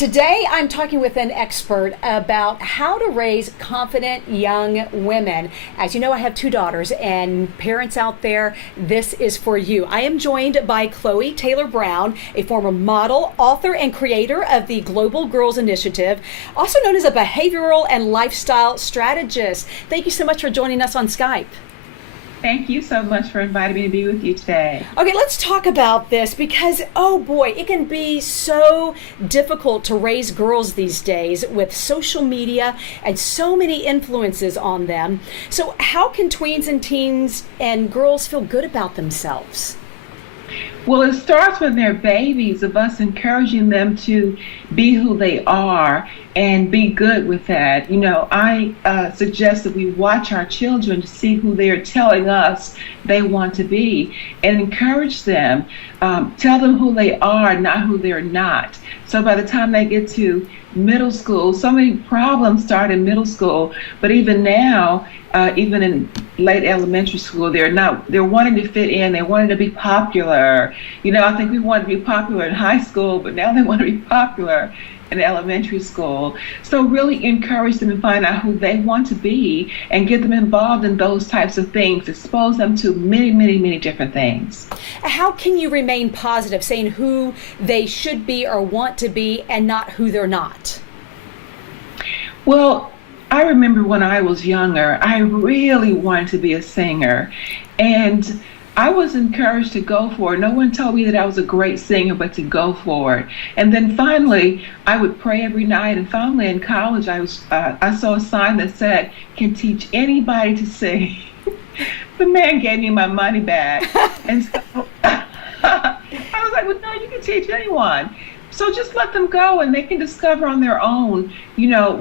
Today, I'm talking with an expert about how to raise confident young women. As you know, I have two daughters, and parents out there, this is for you. I am joined by Chloe Taylor Brown, a former model, author, and creator of the Global Girls Initiative, also known as a behavioral and lifestyle strategist. Thank you so much for joining us on Skype. Thank you so much for inviting me to be with you today. Okay, let's talk about this because, oh boy, it can be so difficult to raise girls these days with social media and so many influences on them. So how can tweens and teens and girls feel good about themselves? Well, it starts when they're babies, of us encouraging them to be who they are and be good with that. I suggest that we watch our children to see who they're telling us they want to be and encourage them. Tell them who they are, not who they're not. So by the time they get to middle school, so many problems start in middle school, but even now, even in late elementary school, they're wanting to fit in, they're wanting to be popular. I think we wanted to be popular in high school, but now they want to be popular in elementary school. So really encourage them to find out who they want to be and get them involved in those types of things, expose them to many, many, many different things. How can you remain positive, saying who they should be or want to be and not who they're not? Well, I remember when I was younger, I really wanted to be a singer, and I was encouraged to go for it. No one told me that I was a great singer, but to go for it. And then finally, I would pray every night. And finally, in college, I saw a sign that said, "Can teach anybody to sing." The man gave me my money back, and so I was like, "Well, no, you can teach anyone." So just let them go and they can discover on their own,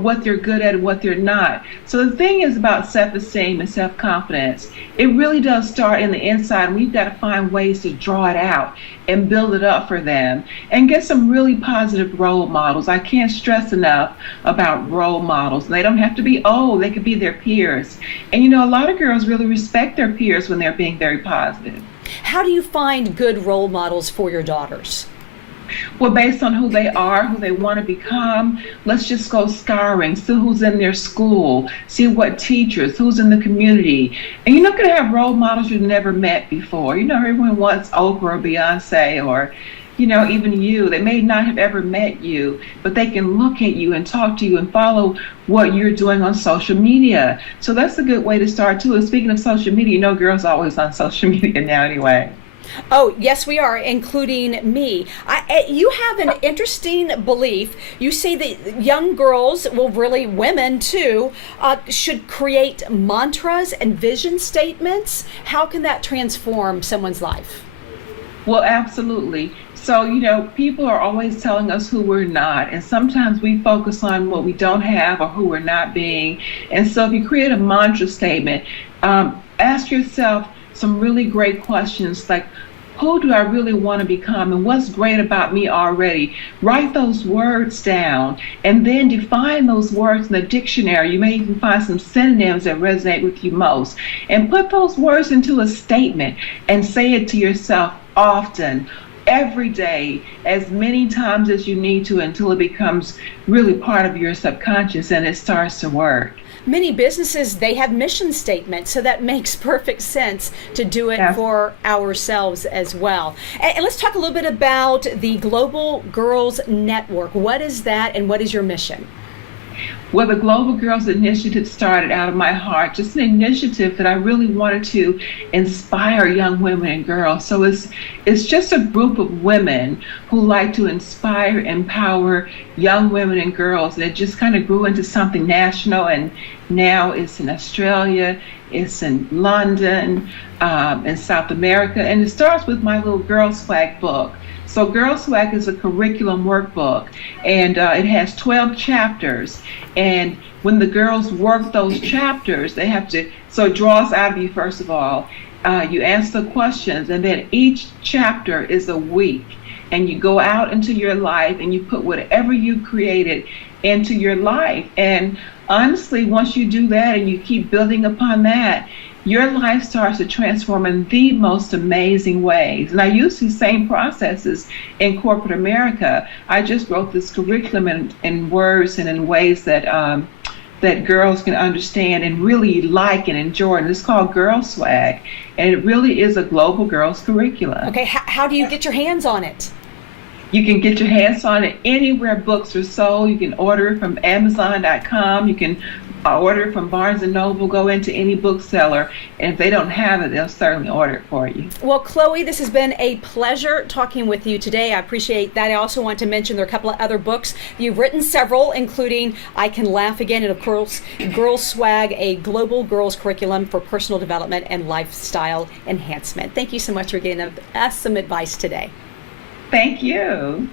what they're good at and what they're not. So the thing is about self-esteem and self-confidence. It really does start in the inside, and we've got to find ways to draw it out and build it up for them and get some really positive role models. I can't stress enough about role models. They don't have to be old. They could be their peers. And a lot of girls really respect their peers when they're being very positive. How do you find good role models for your daughters? Well, based on who they are, who they want to become, let's just go scouring, see who's in their school, see what teachers, who's in the community. And you're not going to have role models you've never met before. Everyone wants Oprah or Beyonce or, even you. They may not have ever met you, but they can look at you and talk to you and follow what you're doing on social media. So that's a good way to start, too. And speaking of social media, girls are always on social media now anyway. Oh, yes, we are, including me. You have an interesting belief. You say that young girls, well, really women too, should create mantras and vision statements. How can that transform someone's life? Well, absolutely. So, people are always telling us who we're not, and sometimes we focus on what we don't have or who we're not being. And so if you create a mantra statement, ask yourself some really great questions like, who do I really want to become and what's great about me already? Write those words down and then define those words in the dictionary. You may even find some synonyms that resonate with you most. And put those words into a statement and say it to yourself often, every day, as many times as you need to until it becomes really part of your subconscious and it starts to work. Many businesses, they have mission statements, so that makes perfect sense to do it for ourselves as well. And let's talk a little bit about the Global Girls Network. What is that and what is your mission? Well, the Global Girls Initiative started out of my heart, just an initiative that I really wanted to inspire young women and girls. So it's just a group of women who like to inspire, empower young women and girls. And it just kind of grew into something national, and now it's in Australia, it's in London, in South America, and it starts with my little Girl Swag book. So Girl Swag is a curriculum workbook, and it has 12 chapters. And when the girls work those chapters, so it draws out of you first of all. You answer the questions, and then each chapter is a week. And you go out into your life and you put whatever you created into your life. And honestly, once you do that and you keep building upon that, your life starts to transform in the most amazing ways. And I use these same processes in corporate America. I just wrote this curriculum in words and in ways that that girls can understand and really like and enjoy. And it's called Girl Swag. And it really is a global girls curriculum. Okay, how do you get your hands on it? You can get your hands on it anywhere books are sold. You can order it from Amazon.com. You can order it from Barnes & Noble. Go into any bookseller. And if they don't have it, they'll certainly order it for you. Well, Chloe, this has been a pleasure talking with you today. I appreciate that. I also want to mention there are a couple of other books. You've written several, including I Can Laugh Again, and of course, Girls Swag, a global girls curriculum for personal development and lifestyle enhancement. Thanus so much for giving us some advice today. Thank you.